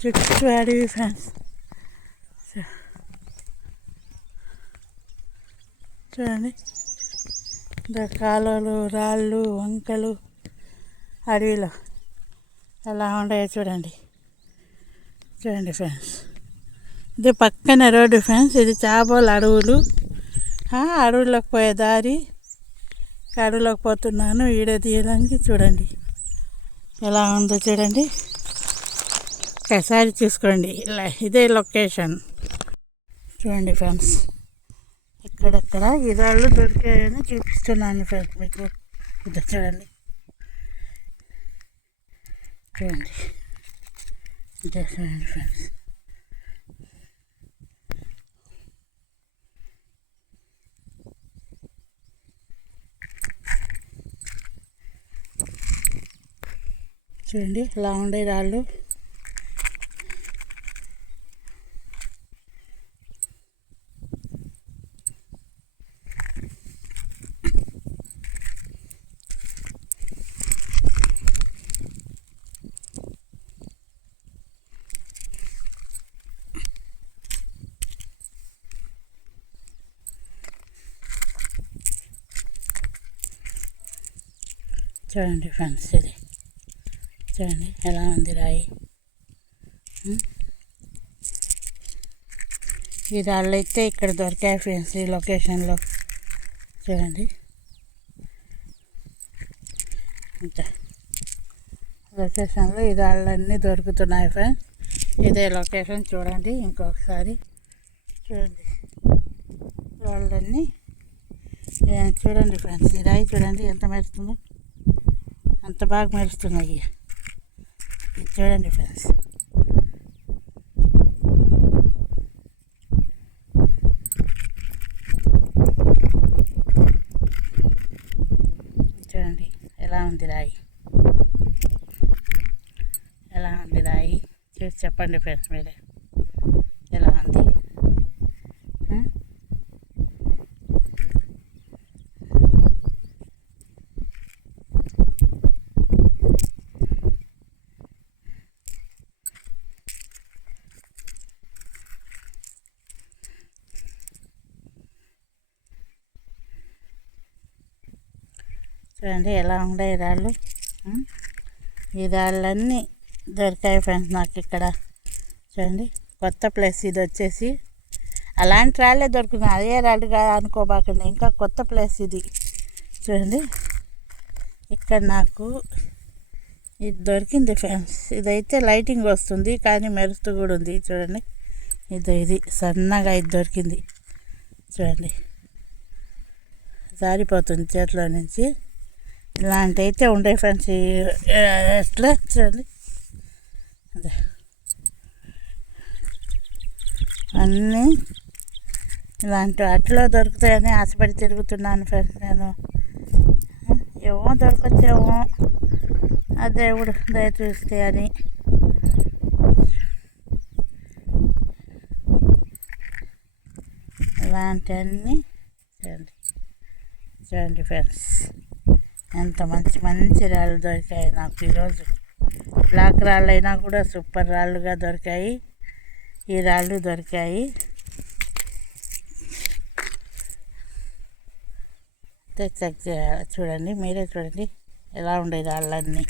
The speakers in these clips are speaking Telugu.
చుట్టూ అడవి ఫ్రెండ్స్ చూడండి ఇంకా కాలువలు రాళ్ళు వంకలు అడవిలో ఎలా ఉన్నాయో చూడండి చూడండి ఫ్రెండ్స్ ఇది పక్కన రోడ్డు ఫ్రెండ్స్ ఇది చేపలు అడవులు అడవుల్లోకి పోయే దారి అడవిలోకి పోతున్నాను ఈడ తీయడానికి చూడండి ఎలా ఉందో చూడండి ఒకసారి చూసుకోండి. ఇలా ఇదే లొకేషన్. చూడండి ఫ్రెండ్స్. ఇక్కడక్కడ ఈ రాళ్ళు దొరికాయని చూపిస్తున్నాను ఫ్రెండ్స్ మీకు. ఇది చూడండి. చూడండి. ఇదే చూడండి ఫ్రెండ్స్. చూడండి ఇలా ఉండే రాళ్ళు. చూడండి ఫ్రెండ్స్ ఇది. చూడండి ఎలా ఉంది రాయి. ఈ రాళ్ళు అయితే ఇక్కడ దొరికాయి ఫ్రెండ్స్ ఈ లొకేషన్లో. చూడండి. అంతే లొకేషన్లో ఈ రాళ్ళన్నీ దొరుకుతున్నాయి ఫ్రెండ్స్. ఇదే లొకేషన్ చూడండి ఇంకొకసారి. చూడండి. రాళ్ళన్నీ చూడండి ఫ్రెండ్స్ ఈ రాయి చూడండి ఎంత మెరుస్తుందో. అంత బాగా మెరుస్తున్నాయి. చూడండి ఫ్రెండ్స్. చూడండి ఎలా ఉంది రాయి? ఎలా ఉంది రాయి? చూసి చెప్పండి ఫ్రెండ్స్ మీరే ఎలా ఉంది ఆ? చూడండి ఎలా ఉన్నాయి ఈ రాళ్ళు ఈ రాళ్ళన్నీ దొరికాయి ఫ్రెండ్స్ నాకు ఇక్కడ. చూడండి కొత్త ప్లేస్ ఇది వచ్చేసి అలాంటి రాళ్ళే దొరుకుతుంది అదే రాళ్ళు కాదు అనుకోబాకండి. ఇంకా కొత్త ప్లేస్ ఇది. చూడండి ఇక్కడ నాకు ఇది దొరికింది ఫ్రెండ్స్. ఇదైతే లైటింగ్ వస్తుంది కానీ మెరుస్తూ కూడా ఉంది. చూడండి ఇది ఇది. సన్నగా ఇది దొరికింది. చూడండి జారిపోతుంది చేతిలో నుంచి. ఇలాంటి అయితే ఉండే ఫ్రెండ్స్ ఎట్లా? చూడండి. అదే. అన్నీ ఇలాంటి వాటిలో దొరుకుతాయని ఆశపడి తిరుగుతున్నాను ఫ్రెండ్స్ నేను. ఏమో దొరకొచ్చేమో. ఆ దేవుడు దయ చూస్తే అని. ఇలాంటివన్నీ చూడండి. చూడండి ఫ్రెండ్స్. ఎంత మంచి మంచి రాళ్ళు దొరికాయి నాకు ఈరోజు. బ్లాక్ రాళ్ళు అయినా కూడా సూపర్ రాళ్ళుగా దొరికాయి. ఈ రాళ్ళు దొరికాయి. చెక్ చేయాలి చూడండి మీరే చూడండి ఎలా ఉండే రాళ్ళన్నీ.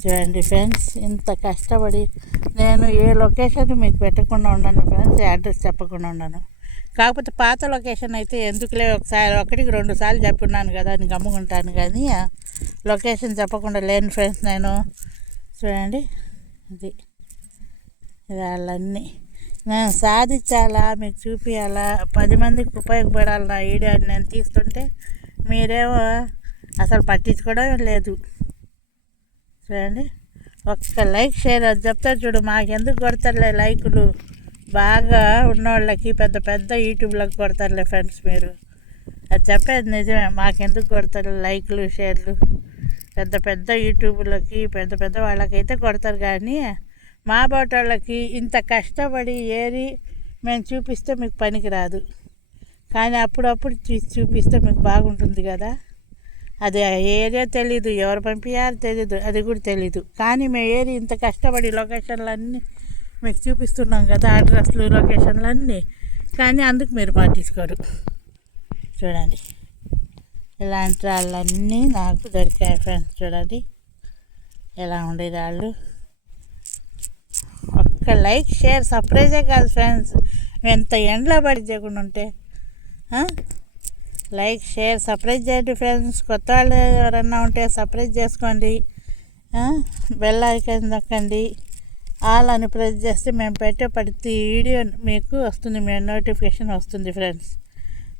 చూడండి ఫ్రెండ్స్ ఇంత కష్టపడి నేను ఏ లొకేషన్ మీకు పెట్టకుండా ఉన్నాను ఫ్రెండ్స్ అడ్రస్ చెప్పకుండా ఉన్నాను కాకపోతే పాత లొకేషన్ అయితే ఎందుకులే ఒకసారి ఒకటికి రెండు సార్లు చెప్పున్నాను కదా అని గమ్ముకుంటాను కానీ లొకేషన్ చెప్పకుండా లేను ఫ్రెండ్స్ నేను. చూడండి ఇది వాళ్ళన్నీ నేను సాధించాలా మీకు చూపించాలా పది మందికి ఉపయోగపడాలి నా వీడియో అని నేను తీస్తుంటే మీరేమో అసలు పట్టించుకోవడం లేదు. చూడండి ఒక్క లైక్ షేర్ అది చెప్తారు చూడు మాకెందుకు కొడతారులే లైకులు? బాగా ఉన్నోళ్ళకి పెద్ద పెద్ద యూట్యూబ్లకు కొడతారులే ఫ్రెండ్స్ మీరు. అది చెప్పేది నిజమే మాకెందుకు కొడతారు లైక్లు షేర్లు? పెద్ద పెద్ద యూట్యూబ్లకి పెద్ద పెద్ద వాళ్ళకైతే కొడతారు కానీ మా బోట వాళ్ళకి ఇంత కష్టపడి ఏరి మేము చూపిస్తే మీకు పనికిరాదు. కానీ అప్పుడప్పుడు చూపిస్తే మీకు బాగుంటుంది కదా? అది ఏరియా తెలీదు ఎవరు పంపించారో తెలీదు అది కూడా తెలీదు. కానీ మేము ఏరి ఇంత కష్టపడి లొకేషన్లన్నీ మీకు చూపిస్తున్నాం కదా అడ్రస్లు లొకేషన్లు కానీ అందుకు మీరు పాటించుకోరు. చూడండి. ఇలాంటి వాళ్ళన్నీ నాకు దొరికాయి ఫ్రెండ్స్. చూడండి. ఎలా ఉండేది వాళ్ళు. ఒక్క లైక్ షేర్ సర్ప్రైజే కాదు ఫ్రెండ్స్. ఎంత ఎండలో పడి చేయకుండా ఉంటే. లైక్ షేర్ సర్ప్రైజ్ చేయండి ఫ్రెండ్స్. కొత్త వాళ్ళు ఎవరన్నా ఉంటే సర్ప్రైజ్ చేసుకోండి. బెల్ ఐకాన్ దక్కండి ఆల్ ప్రెస్ చేస్తే మేము పెట్టే ప్రతి వీడియో మీకు వస్తుంది మేము నోటిఫికేషన్ వస్తుంది ఫ్రెండ్స్.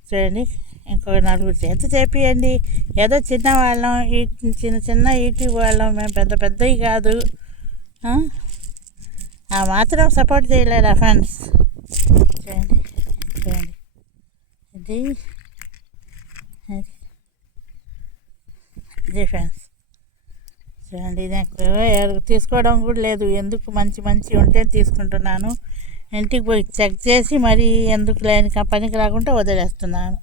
చూడండి ఇంకొక నలుగురు చేత చేపియండి. ఏదో చిన్న వాళ్ళం ఈ చిన్న చిన్న యూట్యూబ్ వాళ్ళం మేము పెద్ద పెద్దవి కాదు. ఆ? మాత్రం సపోర్ట్ చేయలేరా ఫ్రెండ్స్? చూడండి చూడండి ఇది ఇది ఫ్రెండ్స్. చూడండి నాకు తీసుకోవడం కూడా లేదు. ఎందుకు మంచి మంచి ఉంటే తీసుకుంటున్నాను. ఇంటికి పోయి చెక్ చేసి మరి ఎందుకు లేని పనికి రాకుండా వదిలేస్తున్నాను.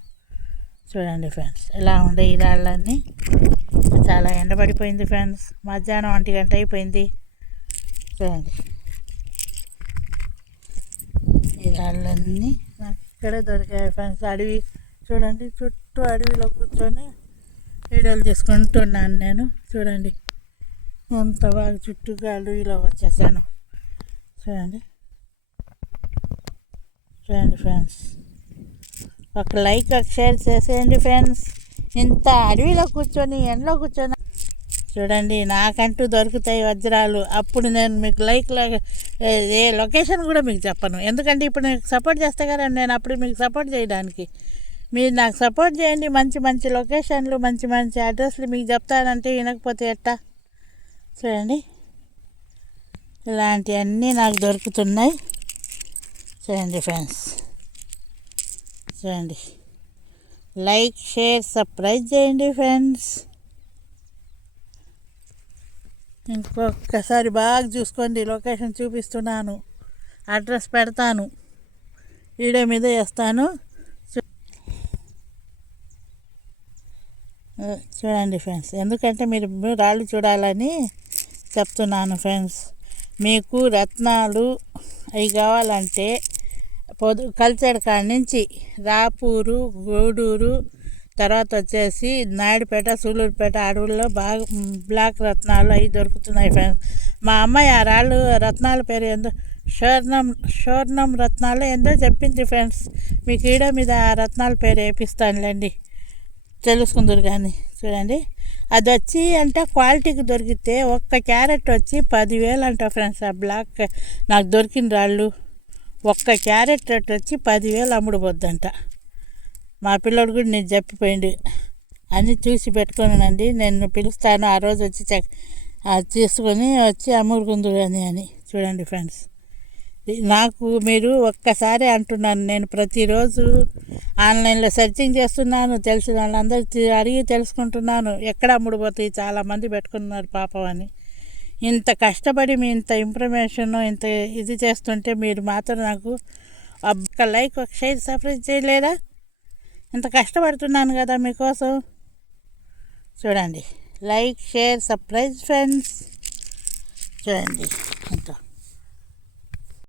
చూడండి ఫ్రెండ్స్ ఇలా ఉండే ఈ రాళ్ళన్నీ. చాలా ఎండబడిపోయింది ఫ్రెండ్స్. మధ్యాహ్నం ఒంటి గంట అయిపోయింది. చూడండి. ఈ రాళ్ళన్నీ నాకు ఇక్కడే దొరికాయి ఫ్రెండ్స్. అడవి చూడండి చుట్టూ అడవిలో కూర్చొని వీడియోలు తీసుకుంటున్నాను నేను. చూడండి. ఎంత బాగా చుట్టూగా ఇలా వచ్చేసాను. చూడండి. చూడండి ఫ్రెండ్స్. ఒక లైక్ ఒక షేర్ చేసేయండి ఫ్రెండ్స్. ఇంత అడవిలో కూర్చొని ఎండలో కూర్చొని. చూడండి నాకంటూ దొరుకుతాయి వజ్రాలు. అప్పుడు నేను మీకు లైక్ ఏ లొకేషన్ కూడా మీకు చెప్పను. ఎందుకంటే ఇప్పుడు మీకు సపోర్ట్ చేస్తే కదా నేను అప్పుడు మీకు సపోర్ట్ చేయడానికి. మీరు నాకు సపోర్ట్ చేయండి. మంచి మంచి లొకేషన్లు మంచి మంచి అడ్రస్లు మీకు చెప్తానంటే వినకపోతే ఎట్టా? చూడండి. ఇలాంటివన్నీ నాకు దొరుకుతున్నాయి. చూడండి ఫ్రెండ్స్. చూడండి. లైక్ షేర్ సబ్స్క్రైబ్ చేయండి ఫ్రెండ్స్. ఇంకొకసారి బాగా చూసుకోండి. లొకేషన్ చూపిస్తున్నాను. అడ్రస్ పెడతాను. వీడియో మీద వేస్తాను. చూడండి ఫ్రెండ్స్. ఎందుకంటే మీరు రాళ్ళు చూడాలని చెప్తున్నాను ఫ్రెండ్స్. మీకు రత్నాలు అవి కావాలంటే పొదు కల్చర్ కాడ నుంచి రాపూరు గూడూరు తర్వాత వచ్చేసి నాయుడుపేట సూళ్ళూరుపేట అడవుల్లో బాగా బ్లాక్ రత్నాలు అవి దొరుకుతున్నాయి ఫ్రెండ్స్. మా అమ్మాయి ఆ రాళ్ళు రత్నాల పేరు ఏందో షోర్ణం షోర్ణం రత్నాలు ఏందో చెప్పింది ఫ్రెండ్స్. మీకు ఈడ మీద ఆ రత్నాల పేరు వేపిస్తానులేండి తెలుసుకుందరు కానీ. చూడండి. అది వచ్చి అంటే క్వాలిటీకి దొరికితే ఒక్క క్యారెట్ వచ్చి పదివేలు అంట ఫ్రెండ్స్. ఆ బ్లాక్ నాకు దొరికిన రాళ్ళు. ఒక్క క్యారెట్ రేట్ వచ్చి పదివేలు అమ్ముడుపోద్దంట. మా పిల్లోడు కూడా నేను చెప్పిపోయిండు. అన్నీ చూసి పెట్టుకున్నానండి. నేను పిలుస్తాను. ఆ రోజు వచ్చి చెక్ తీసుకొని వచ్చి అమ్ముడుకుందు అని అని. చూడండి ఫ్రెండ్స్. నాకు మీరు ఒక్కసారి అంటున్నాను. నేను ప్రతిరోజు ఆన్లైన్లో సెర్చింగ్ చేస్తున్నాను తెలిసిన వాళ్ళందరూ అడిగి తెలుసుకుంటున్నాను. ఎక్కడ అమ్ముడుపోతాయి చాలామంది పెట్టుకున్నారు పాపం అని. ఇంత కష్టపడి మీ ఇంత ఇన్ఫర్మేషన్ ఇంత ఇది చేస్తుంటే మీరు మాత్రం నాకు ఒక లైక్ ఒక షేర్ సపరేట్ చేయలేదా? ఇంత కష్టపడుతున్నాను కదా మీకోసం. చూడండి. Like share surprise friends. చూడండి. ఎంతో